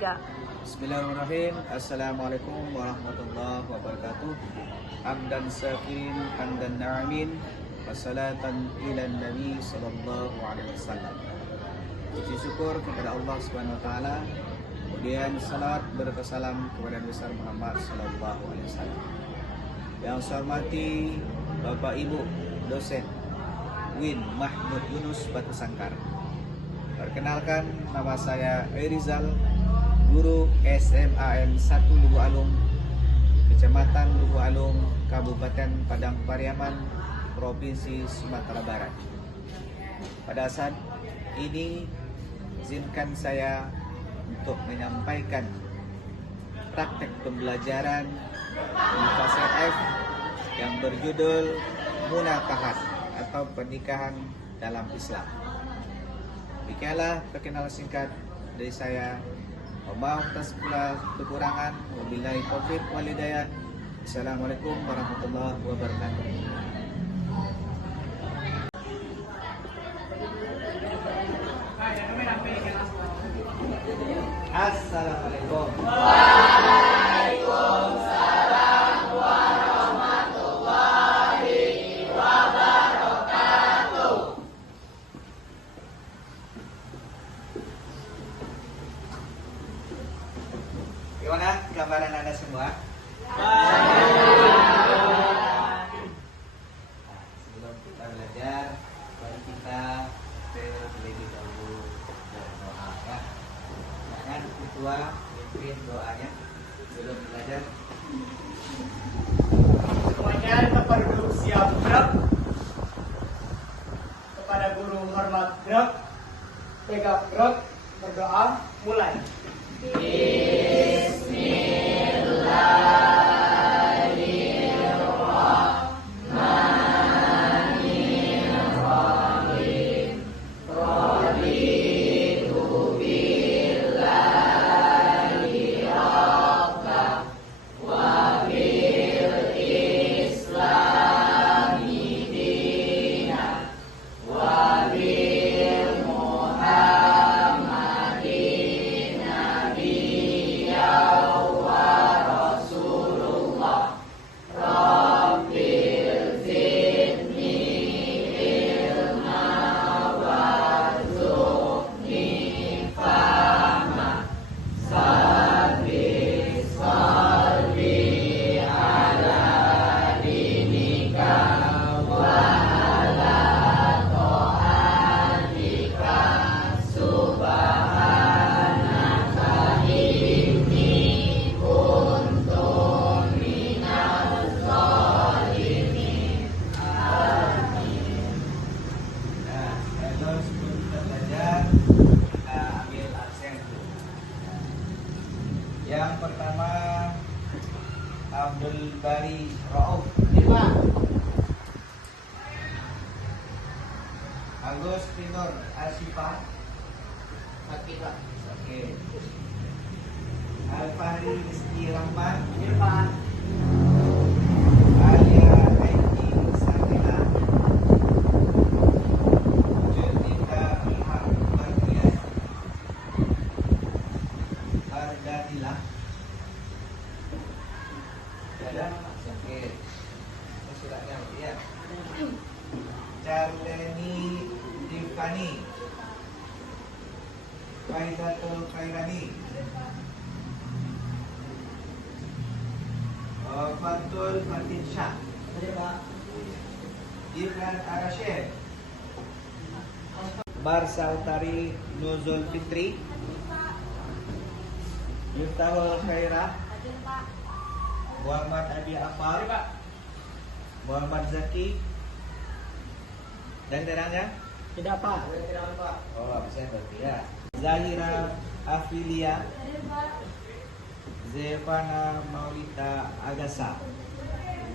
Bismillahirrahmanirrahim. Assalamualaikum warahmatullahi wabarakatuh. Hamdan syakirin, hamdan na'amin, wassalatan ila nabi sallallahu alaihi wasallam. Puji syukur kepada Allah Subhanahu wa taala. Kemudian salat berkesalam kepada Nabi besar Muhammad sallallahu alaihi wasallam. Yang saya hormati Bapak Ibu dosen Win Mahmud Yunus Batu Sangkar. Perkenalkan, nama saya Rizal, guru SMAN 1 Lubu Alung, Kecamatan Lubu Alung, Kabupaten Padang Pariaman, Provinsi Sumatera Barat. Pada saat ini izinkan saya untuk menyampaikan praktek pembelajaran di fase F yang berjudul Munakahat atau pernikahan dalam Islam. Demikianlah perkenalan singkat dari saya. Mohon atas segala kekurangan. Wabillahi taufiq wal hidayah. Assalamualaikum warahmatullahi wabarakatuh. Assalamualaikum. Waalaikumsalam warahmatullahi wabarakatuh. Gimana gambaran Anda semua? Sebelum kita belajar, mari kita terlebih dahulu berdoa ya. Jangan ketua pimpin doanya sebelum belajar. Semuanya kita berduduk siap gerak. Kepada guru hormat gerak. Tegak gerak. Berdoa mulai. Yang pertama Abdul Bari Rauf, Agustinur Asifa, Oke. Al-Fahri Rizki Rahman, Alia Aiki Sabina, Judika Ilham Mardian, Ardanilah. Ada? Oke. Ini suratnya ya. Charleni Divani, Faizatul Khairani, Fatul Fatin Shah, Ibran Arashid, Barsaltari Nuzul Fitri, Yuftahul Khairah, Muhammad Adi Afar, Muhammad Zaki, dan terangnya? Tidak Pak. Oh, bisa berarti ya. Zahira Afilia, Zevana Maulita Agasa.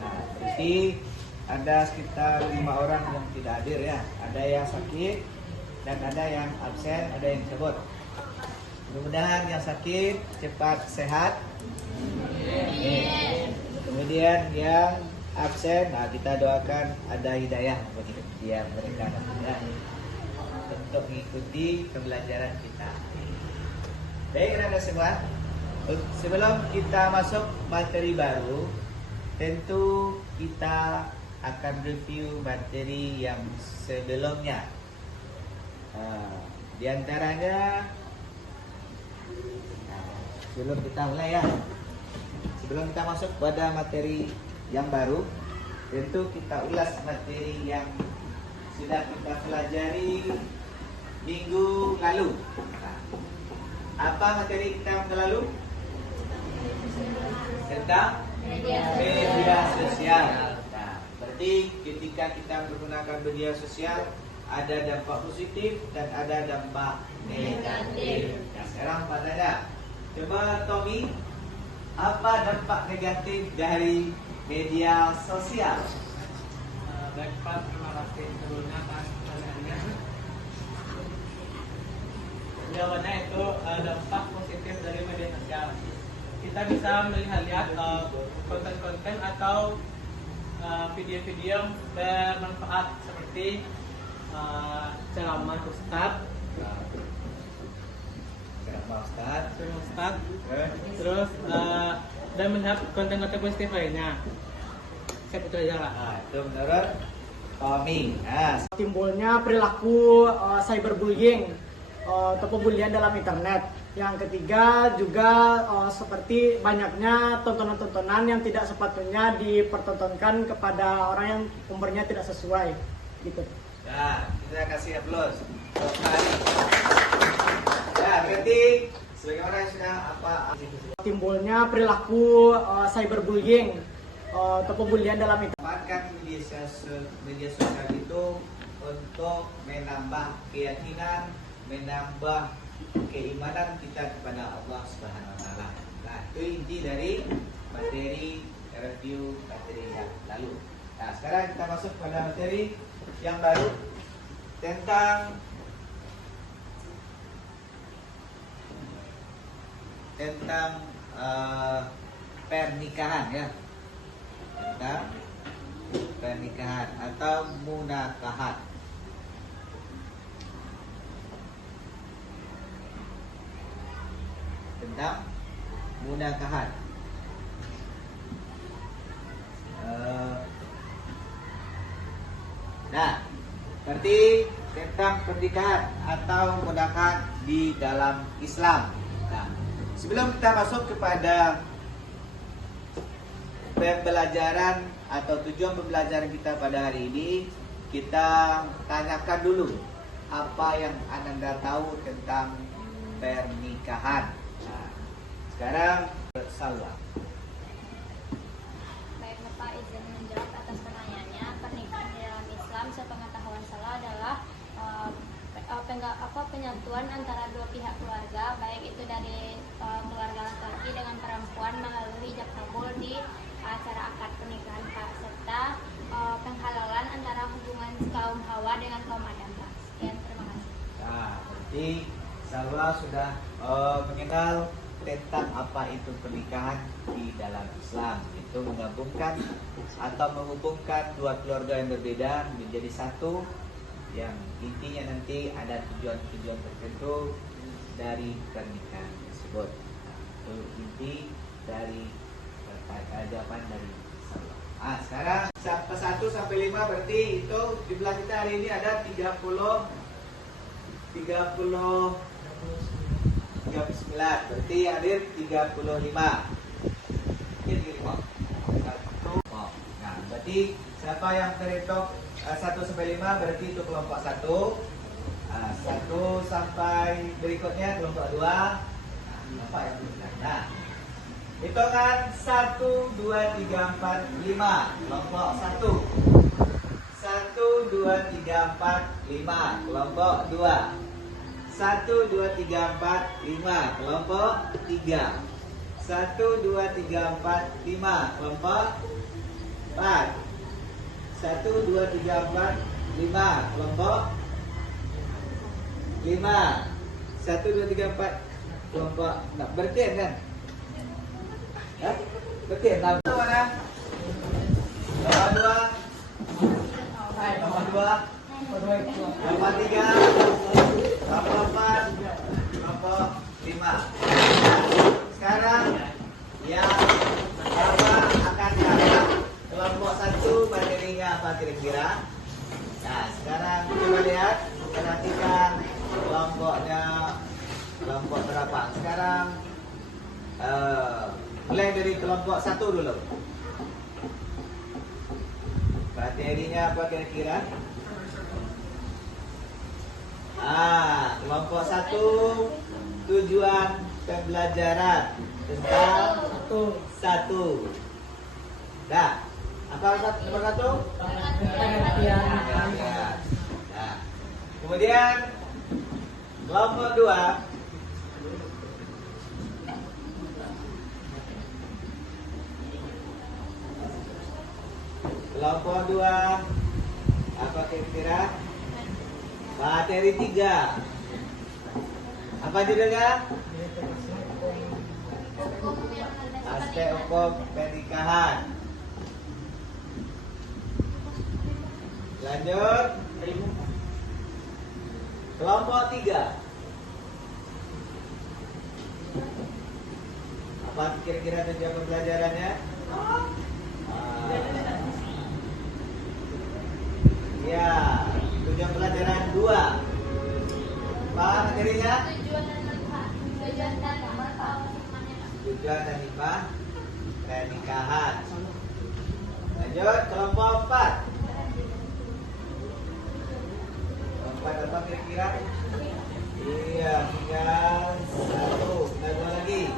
Nah, berarti ada sekitar 5 orang yang tidak hadir ya. Ada yang sakit dan ada yang absen, ada yang cabut. Mudah-mudahan yang sakit cepat sehat. Kemudian yang absen, nah kita doakan ada hidayah bagi dia mereka nantinya untuk mengikuti pembelajaran kita. Baik anak-anak semua, sebelum kita masuk materi baru, tentu kita akan review materi yang sebelumnya. Di antaranya, sebelum kita mulai ya, sebelum kita masuk pada materi yang baru, tentu kita ulas materi yang sudah kita pelajari minggu lalu. Apa materi kita minggu lalu? Tentang media sosial. Nah, berarti ketika kita menggunakan media sosial ada dampak positif dan ada dampak negatif. Nah, sekarang padanya, coba Tommy, apa dampak negatif dari media sosial? Baik Pak, terima kasih sebelumnya atas pertanyaannya. Jawabannya itu dampak positif dari media sosial. Kita bisa melihat konten-konten atau video-video bermanfaat seperti ceramah Ustadz, terus dan melihat konten-konten positif lainnya. Itu aja lah. Nah, itu menurut Tommy. Nah, Timbulnya perilaku cyberbullying atau pembulian dalam internet. Yang ketiga juga seperti banyaknya tontonan-tontonan yang tidak sepatutnya dipertontonkan kepada orang yang umurnya tidak sesuai gitu. nah, kita kasih aplaus. Ya, berarti sebagaimana yang sudah Timbulnya perilaku cyberbullying atau pembulian dalam internet. manfaatkan media sosial itu untuk menambah keyakinan, menambah keimanan kita kepada Allah Subhanahu wa taala. Nah, itu inti dari materi review materi yang lalu. Nah, sekarang kita masuk pada materi yang baru tentang pernikahan ya. Tentang pernikahan atau munakahat. Tentang munakahat. Nah, berarti tentang pernikahan atau munakahat di dalam Islam. Nah, sebelum kita masuk kepada pembelajaran atau tujuan pembelajaran kita pada hari ini, kita tanyakan dulu apa yang Ananda tahu tentang pernikahan. Nah, sekarang Salwa. Baik Bapak, izin menjawab atas pertanyaannya. Pernikahan di dalam Islam sepengetahuan saya adalah penyatuan antara dua pihak keluarga, baik itu dari keluarga laki-laki dengan perempuan melalui ijab kabul di acara akad pernikahan Pak, serta penghalalan antara hubungan kaum Hawa dengan kaum Adam Pak. Sekian, terima kasih. Nah, berarti Salwa sudah mengenal tentang apa itu pernikahan di dalam Islam. Itu menggabungkan atau menghubungkan dua keluarga yang berbeda menjadi satu, yang intinya nanti ada tujuan-tujuan tertentu dari pernikahan tersebut. Nah, itu inti dari jawaban dari Salwa. Sekarang 1 sampai 5 berarti itu jumlah kita hari ini ada 39, berarti hadir 35. Ini 5. Nah, berarti siapa yang terhitung 1 sampai 5 berarti itu kelompok 1. 1 sampai berikutnya kelompok 2. Kelompok yang berikutnya. Nah, hitungan 1, 2, 3, 4, 5. Kelompok 1. 1, 2, 3, 4, 5. Kelompok 2. 1, 2, 3, 4, 5. Kelompok 3. 1, 2, 3, 4, 5. Kelompok 4. 1, 2, 3, 4, 5. Kelompok 5. 1, 2, 3, 4. Kelompok 6. Berarti kan? Ya? Berarti 6. Mana? Kelompok 2. Kelompok 2. Kelompok 3. Kelompok 4. Kelompok 5. Sekarang yang Bapak akan dapat kelompok 1 materinya apa kira-kira? Nah, sekarang coba lihat, perhatikan kelompoknya kelompok berapa. Sekarang mulai dari kelompok 1 dulu. Materinya apa kira-kira? Kelompok 1 tujuan pembelajaran tentang 1. Dah. Apa nomor 1? Nah. Kemudian kelompok 2 apa kira-kira? Materi 3. Apa judulnya? Aspek hukum pernikahan. Lanjut. Kelompok 3. Apa kira-kira tujuan pembelajarannya? Ya, tujuan pelajaran 2. Apa materinya? Tujuan dan hikmah pernikahan. Lanjut, kelompok 4. Kelompok apa kira-kira? Iya, tinggal 1. Tinggal 2 lagi.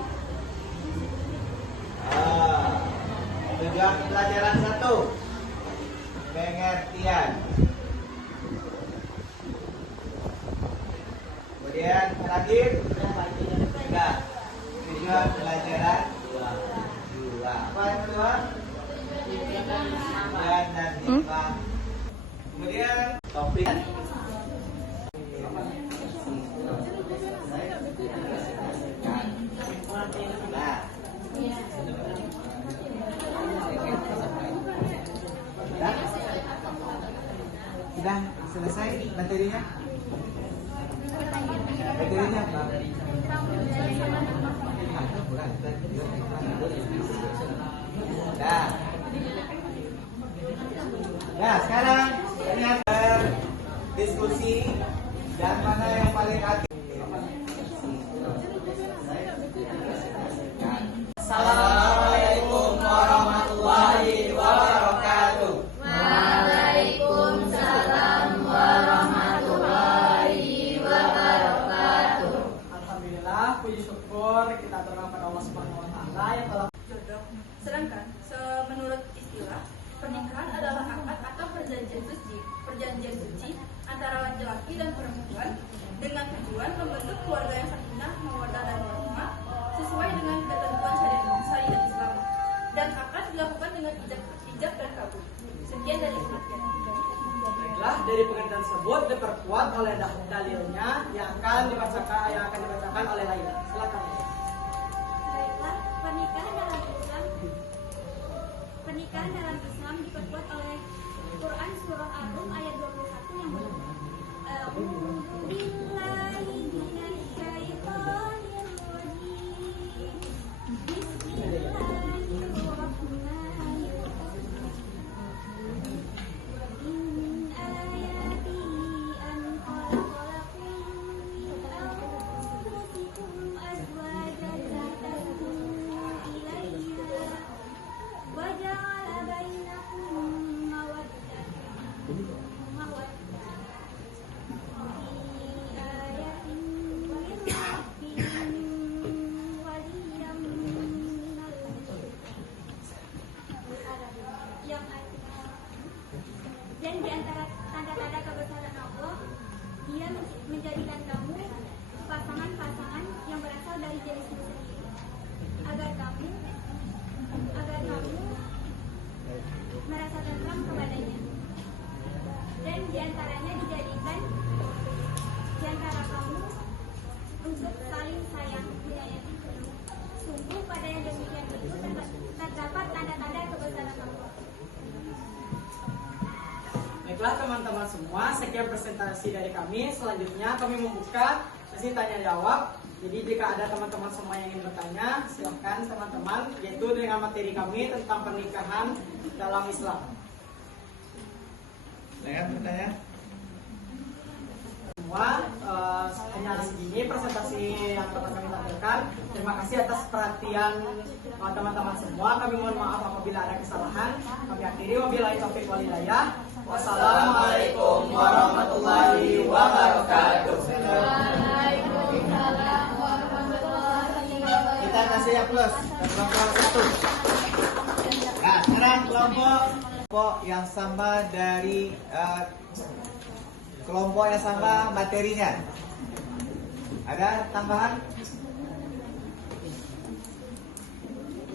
Tujuan pelajaran 1. Pengertian. Kemudian terakhir, enggak. Tujuan pelajaran 2. Apa yang kedua? Tujuan dan hikmah. Kemudian topik. Nah. Sudah selesai materinya? Materinya apa? Nah, sekarang lihat diskusi dan mana yang paling aktif. Assalamualaikum warahmatullahi wabarakatuh. Waalaikumsalam warahmatullahi wabarakatuh. Alhamdulillah, puji syukur kita berdoa pada Allah Subhanahu wa taala yang telah Jodoh. Sedangkan menurut istilah pernikahan adalah akad atau perjanjian suci antara laki-laki dan perempuan dengan tujuan membentuk keluarga yang sakinah, mawaddah dan warahmah sesuai dengan ketentuan syariat Islam. Dan akad dilakukan dengan ijab dan kabul. Sekian dari pengertian. Baiklah, dari pengertian tersebut diperkuat oleh dalilnya yang akan dibacakan oleh Laila. Silakan. Baiklah, pernikahan dalam Islam diperkuat oleh Quran surah Ar-Rum ayat 21 yang berbunyi A'udzu billahi minasyaitonir rajim. Bismillahirrahmanirrahim. Ayatihi an khalaqalakum min anfusikum azwajan litaskunu ilaiha wa ja'ala bainakum mawaddatan dan di antara tanda-tanda kebesaran Allah, Dia menjadikan kamu pasangan-pasangan yang berasal dari jenismu sendiri, agar kamu merasa tentram kepadanya. Dan di antaranya dijadikan di antara kamu untuk saling sayang menyayangi. Sungguh pada yang demikian itu terdapat tanda-tanda kebesaran Allah. Baiklah teman-teman semua, sekian presentasi dari kami. Selanjutnya kami membuka sesi tanya jawab Jadi jika ada teman-teman semua yang ingin bertanya, silakan teman-teman, yaitu dengan materi kami tentang pernikahan dalam Islam. Silakan bertanya. Semua hanya segini presentasi yang dapat kami tampilkan. Terima kasih atas perhatian teman-teman semua. Kami mohon maaf apabila ada kesalahan. Kami akhiri, wabillahi taufiq wal hidayah. Wassalamualaikum warahmatullahi wabarakatuh. Kita kasih ya plus kelompok 1. Nah, sekarang kelompok yang sama dari kelompok yang sama materinya. Ada tambahan?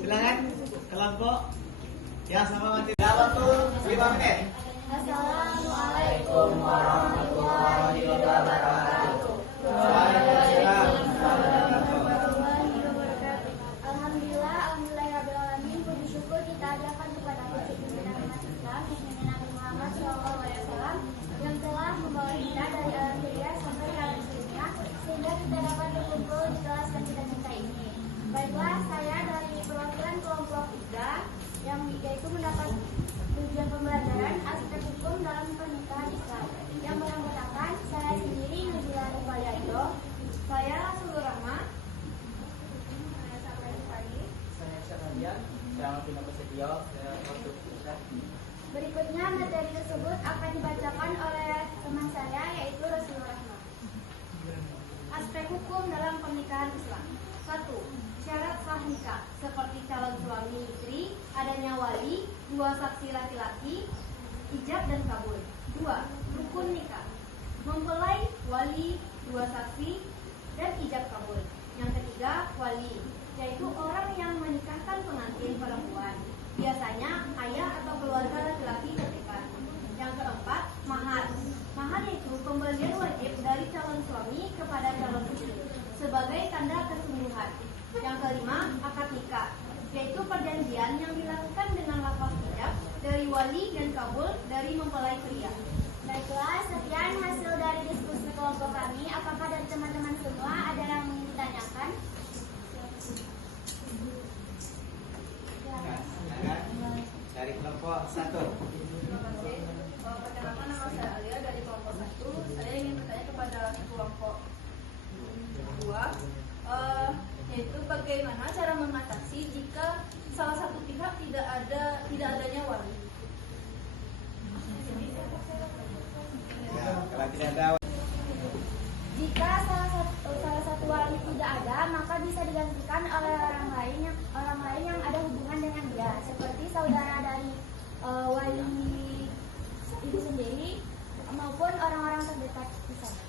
Silakan kelompok yang sama materi. Waktu 5 menit. Assalamualaikum warahmatullahi wabarakatuh. Waalaikumsalam. Alhamdulillah, alhamdulillahirrahmanirrahim. Puji syukur kita ajarkan kepada pimpinan umat Islam, Nabi Muhammad SAW, yang telah membawa kita dari alam dunia sampai ke alam dunia, sehingga kita dapat berkumpul di kelas yang kita cinta ini. Baiklah, saya dari perwakilan kelompok 3 yang yaitu mendapat tujuan pembelajaran aspek hukum dalam pernikahan Islam. Yang beranggotakan saya sendiri, Nabila Nubayado, saya Rasulur Rahma, saya Sabar Fadi. Saya Syahrian, saya Alvin Prasetyo, saya Rasul Pusat. Berikutnya materi tersebut akan dibacakan oleh teman saya yaitu Rasulur Rahma. Aspek hukum dalam pernikahan Islam. 1. Syarat sah nikah seperti calon suami istri, adanya wali, 2 saksi laki-laki, ijab dan kabul. 2. Rukun nikah. Mempelai, wali, 2 saksi, dan ijab kabul. Yang ketiga, wali, yaitu orang yang menikahkan pengantin perempuan. Biasanya ayah atau keluarga laki-laki terdekat. Yang keempat, mahar. Mahar yaitu pemberian wajib dari calon suami kepada calon istri sebagai tanda kesungguhan. Yang kelima, akad nikah, yaitu perjanjian yang dilakukan dengan lafaz ijab dari wali dan kabul dari mempelai pria. Baiklah, sekian hasil dari diskusi kelompok kami. Apakah dari teman-teman semua ada yang ingin ditanyakan? Dari kelompok 1. Terima kasih. Perkenalkan, nama saya Alia dari kelompok 1. Saya ingin bertanya kepada kelompok 2, yaitu bagaimana cara mengatasi jika salah satu pihak tidak adanya wali. Ya, kalau tidak ada Jika salah satu wali tidak ada, maka bisa digantikan oleh orang lain yang ada hubungan dengan dia, seperti saudara dari wali ibu sendiri maupun orang-orang terdekat di sana,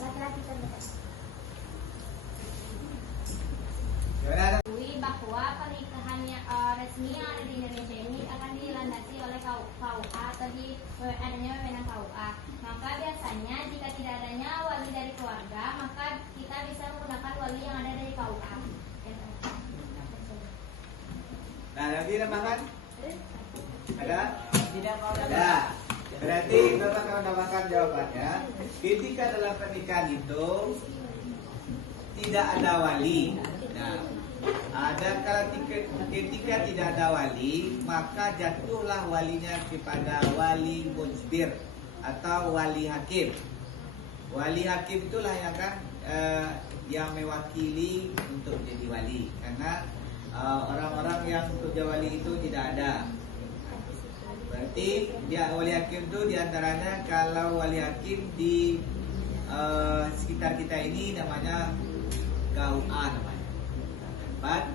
laki-laki terdekat. Ketahui bahwa pernikahan resmi yang ada di Indonesia ini akan dilandasi oleh KUA atau adanya wewenang KUA. Maka biasanya jika tidak adanya wali dari keluarga, maka kita bisa menggunakan wali yang ada dari KUA. Nah, lagi tambahan? Ada? Tidak mau Ada. Berarti Bapak akan mendapatkan jawabannya. Ketika dalam pernikahan itu tidak ada wali. Nah, ketika tidak ada wali, maka jatuhlah walinya kepada wali mujbir atau wali hakim. Wali hakim itulah yang akan yang mewakili untuk jadi wali, karena orang-orang yang untuk jadi wali itu tidak ada. Berarti dia wali hakim itu diantaranya, kalau wali hakim di sekitar kita ini namanya KUA namanya. Tempat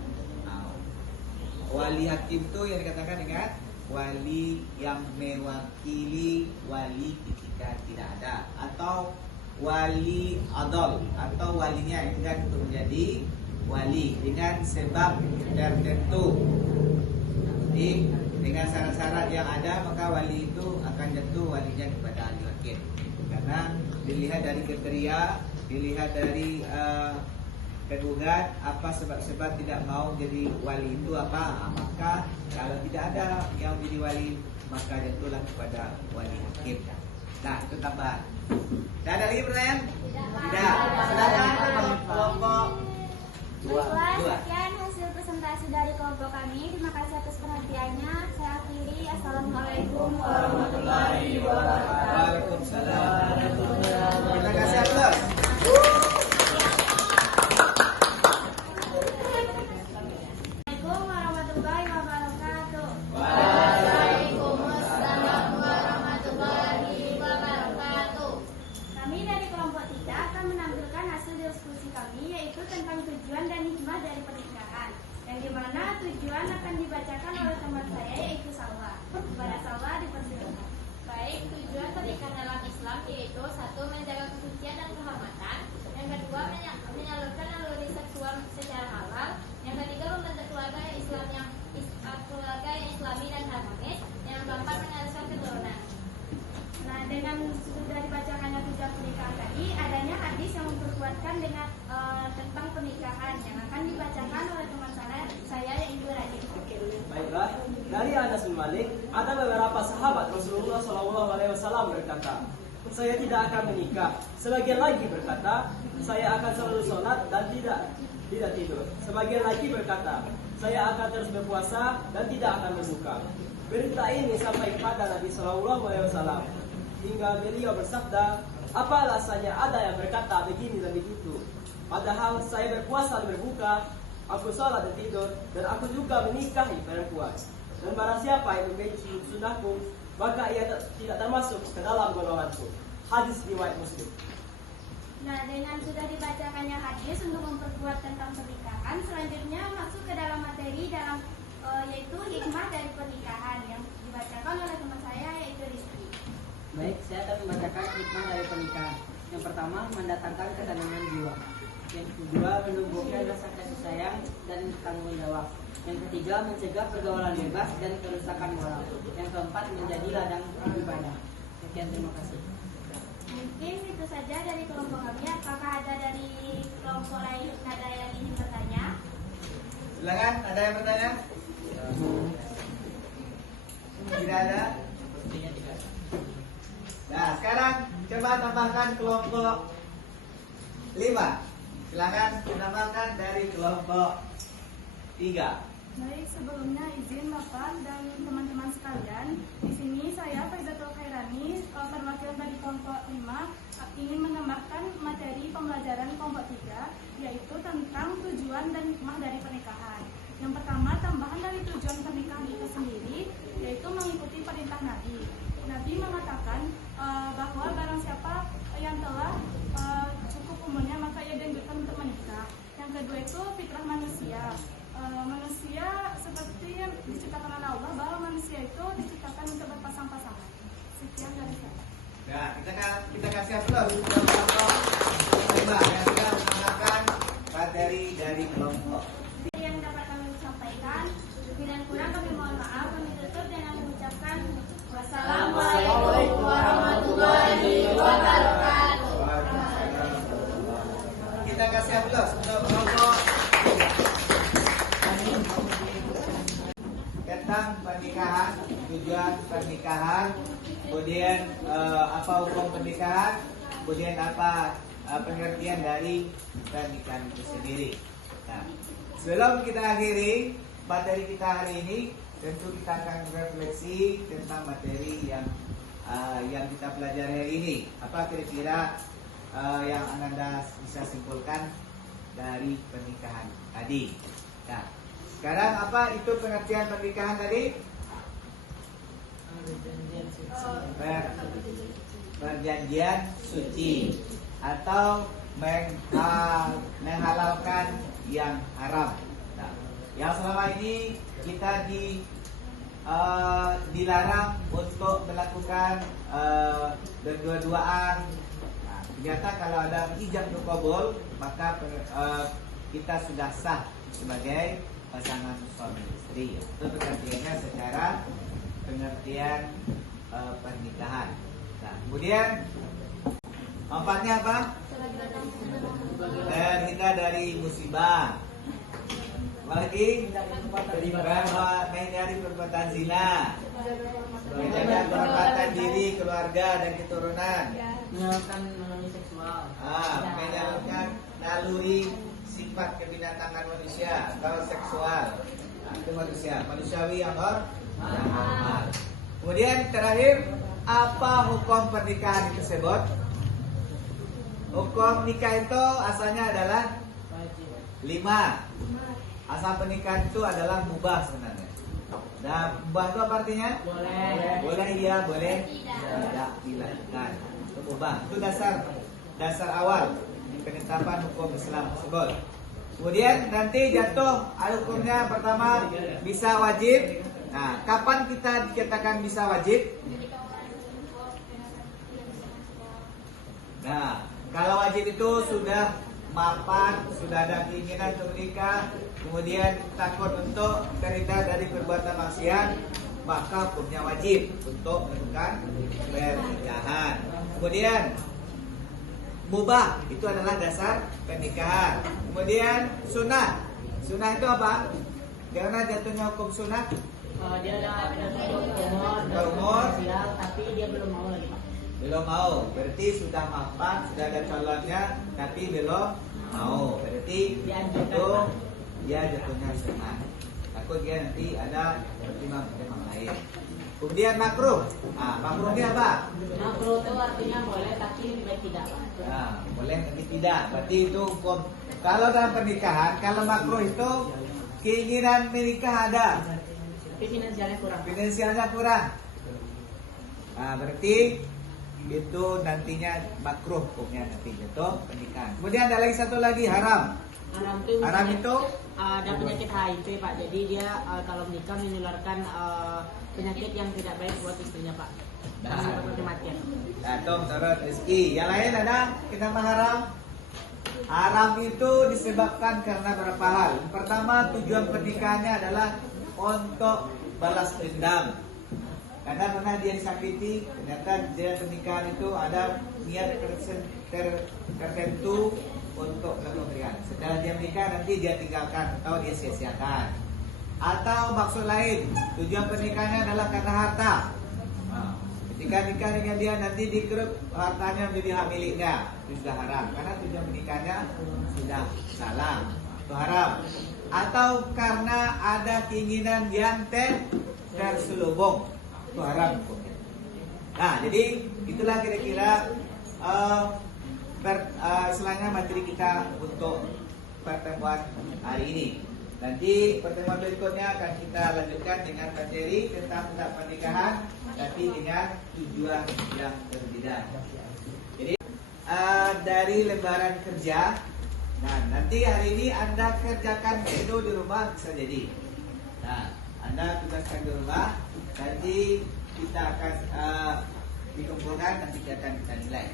wali hakim itu yang dikatakan dengan wali yang mewakili wali ketika tidak ada, atau wali adol, atau walinya enggan untuk menjadi wali dengan sebab tertentu. Jadi dengan syarat-syarat yang ada, maka wali itu akan jatuh walinya kepada ahli hakim, karena dilihat dari kriteria, dilihat dari tergugat apa sebab-sebab tidak mau jadi wali itu apa. Maka kalau tidak ada yang menjadi wali, maka jatuhlah kepada wali hakim. Nah, itu tambahan. Tidak ada lagi pertanyaan? Tidak. Silakan kelompok Baiklah, dua. sekian hasil presentasi dari kelompok kami. Terima kasih atas perhatiannya. Saya akhiri. Assalamualaikum warahmatullahi wabarakatuh. Waalaikumsalam. Terima kasih atas. Assalamualaikum warahmatullahi wabarakatuh. Waalaikumsalam warahmatullahi wabarakatuh. Kami dari kelompok 3 akan menampilkan hasil diskusi kami, yaitu tentang tujuan dan hikmah dari pernikahan, yang dimana tujuan akan dibacakan oleh teman saya, yaitu Salwa. Kepada Salwa dipersilakan. Baik, tujuan pernikahan dalam Islam yaitu 1. Menjaga kesucian dan kehormatan. Yang kedua, menyalurkan naluri seksual secara halal. Yang ketiga, membentuk keluarga yang islami dan harmonis. Yang keempat, meneruskan keturunan. Nah, dengan sudah dibacakannya tujuan pernikahan tadi, adanya hadis yang memperkuatkan dengan tentang pernikahan yang akan dibacakan oleh teman saya yaitu Radit. Baiklah, dari Anas bin Malik, ada beberapa sahabat Rasulullah SAW berkata, saya tidak akan menikah. Sebagian lagi berkata, saya akan selalu sholat dan tidak tidur. Sebagian lagi berkata, saya akan terus berpuasa dan tidak akan berbuka. Berita ini sampai kepada Nabi SAW hingga beliau bersabda, apa alasannya ada yang berkata begini dan begitu? Padahal saya berpuasa dan berbuka, aku sholat dan tidur, dan aku juga menikahi perempuan. Dan barang siapa yang membenci sunnahku, maka ia tidak termasuk ke dalam golonganku. Hadis riwayat Muslim. Nah, dengan sudah dibacakannya hadis untuk memperkuat tentang pernikahan, selanjutnya masuk ke dalam materi yaitu hikmah dari pernikahan yang dibacakan oleh teman saya yaitu Rizky. Baik, saya akan membacakan hikmah dari pernikahan. Yang pertama, mendatangkan ketenangan jiwa. Yang kedua, menumbuhkan rasa kasih sayang dan tanggung jawab. Yang ketiga, mencegah pergaulan bebas dan kerusakan moral. Yang keempat, menjadi ladang ibadah. Sekian, terima kasih. Mungkin itu saja dari kelompok kami. Apakah ada dari kelompok lain ada yang ingin bertanya? Silakan, ada yang bertanya? Tidak ada? Nah, sekarang coba tambahkan kelompok 5. Silakan menambahkan dari kelompok 3. Baik, sebelumnya izin Bapak dan teman-teman sekalian, di sini saya Faizatul Khairani, perwakilan dari kelompok 5, ingin menambahkan materi pembelajaran kelompok 3, yaitu tentang tujuan dan hikmah dari pernikahan. Yang pertama, tambahan dari tujuan pernikahan itu sendiri, yaitu mengikuti perintah Nabi. Nabi mengatakan bahwa barang siapa yang telah cukup umurnya, maka ia dianjurkan untuk menikah. Yang kedua itu fitrah manusia. Manusia seperti yang diciptakan oleh Allah, bahwa manusia itu diciptakan untuk berpasang-pasangan. Sekian dari saya. Nah, kita kasih aplaus untuk kelompok 5 yang sudah menambahkan materi dari kelompok. Yang dapat kami sampaikan, lebih dan kurang kami mohon maaf. Kami tutup dengan mengucapkan wassalamualaikum warahmatullahi wabarakatuh. Kita kasih aplaus untuk kelompok tentang pernikahan, tujuan pernikahan, kemudian apa hukum pernikahan, kemudian apa pengertian dari pernikahan itu sendiri. Nah, sebelum kita akhiri materi kita hari ini, tentu kita akan refleksi tentang materi yang kita pelajari hari ini. Apa kira-kira yang Anda bisa simpulkan dari pernikahan tadi? Nah, sekarang apa itu pengertian pernikahan tadi? Perjanjian suci atau menghalalkan yang haram. Nah, yang selama ini kita dilarang untuk melakukan berdua-duaan. Nah, ternyata kalau ada ijab qabul, maka kita sudah sah sebagai pasangan suami istri. Itu pengertiannya secara pengertian pernikahan. Nah, kemudian manfaatnya apa? Terhindar dari musibah. Apalagi menghindari perbuatan zina, menjaga kehormatan diri, keluarga dan keturunan. Menyalurkan melalui seksual. Menyalurkan naluri sifat kebinatangan manusia atau seksual. Itu manusiawi yang normal. Kemudian terakhir, apa hukum pernikahan tersebut? Hukum nikah itu asalnya adalah 5. Asal pernikahan itu adalah mubah sebenarnya. Nah, mubah itu apa artinya? Boleh. Boleh iya, boleh tidak dilakukan. Itu mubah. Itu dasar awal penetapan hukum Islam tersebut. Kemudian nanti jatuh hukumnya pertama bisa wajib. Nah, kapan kita dikatakan bisa wajib? Nah, kalau wajib itu sudah mapan, sudah ada keinginan untuk menikah, kemudian takut untuk terhindar dari perbuatan maksiat, maka hukumnya wajib untuk melakukan pernikahan. Kemudian mubah itu adalah dasar pernikahan. Kemudian sunnah. Sunnah itu apa? Karena jatuhnya hukum sunnah. Dia ada umur, tapi dia belum mau lagi, Pak. Belum mau, berarti sudah mapan, sudah ada calonnya, tapi belum mau. Berarti itu dia jatuhnya sunnah. Takut dia nanti ada pertimbangan lain. Kemudian makruh. Makruhnya apa? Makruh itu artinya boleh tapi lebih baik tidak, Pak. Boleh tapi tidak. Berarti itu hukum. Kalau dalam pernikahan, kalau makruh itu keinginan menikah ada, Tapi finansialnya kurang. Berarti itu nantinya makruh hukumnya nanti jatuh pernikahan. Kemudian ada lagi satu lagi haram. Haram itu ada penyakit HIV, Pak. Jadi dia kalau menikah menularkan penyakit yang tidak baik buat istrinya, Pak. Menyebabkan kematian. Itu menurut rezeki. Yang lain ada kenapa haram? Haram itu disebabkan karena beberapa hal. Pertama, tujuan pernikahannya adalah untuk balas dendam. Karena pernah dia disakiti, ternyata dia pernikahan itu ada niat tertentu untuk pemberian. Setelah dia menikah nanti dia tinggalkan atau dia sia-siakan. Atau maksud lain, tujuan pernikahannya adalah karena harta. Ketika nikah dengan dia nanti dikeruk hartanya menjadi hak miliknya, itu sudah haram. Karena tujuan pernikahannya sudah salah, itu haram. Atau karena ada keinginan yang terselubung, itu haram. Nah, jadi itulah kira-kira istilahnya materi kita untuk pertemuan hari ini. Nanti pertemuan berikutnya akan kita lanjutkan dengan materi tentang pernikahan, tapi dengan tujuan yang berbeda. Jadi dari lembaran kerja, nah nanti hari ini Anda kerjakan itu di rumah bisa jadi. Nah, Anda tugaskan di rumah, nanti kita akan dikumpulkan, nanti kita akan kita nilai.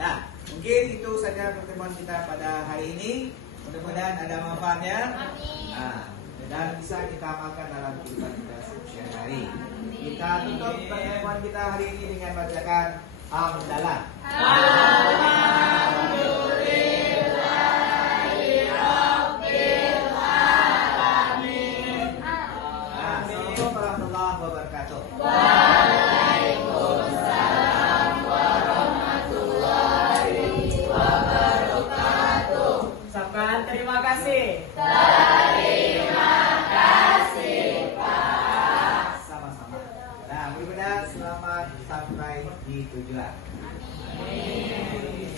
Nah, mungkin itu saja pertemuan kita pada hari ini. Mudah-mudahan ada manfaatnya. Dan bisa kita amalkan dalam kehidupan kita sehari-hari. Kita tutup pertemuan kita hari ini dengan bacakan hamdalah. Assalamualaikum warahmatullahi wabarakatuh. Terima kasih. Sama-sama. Nah, mudah-mudahan selamat sampai di tujuan. Amin.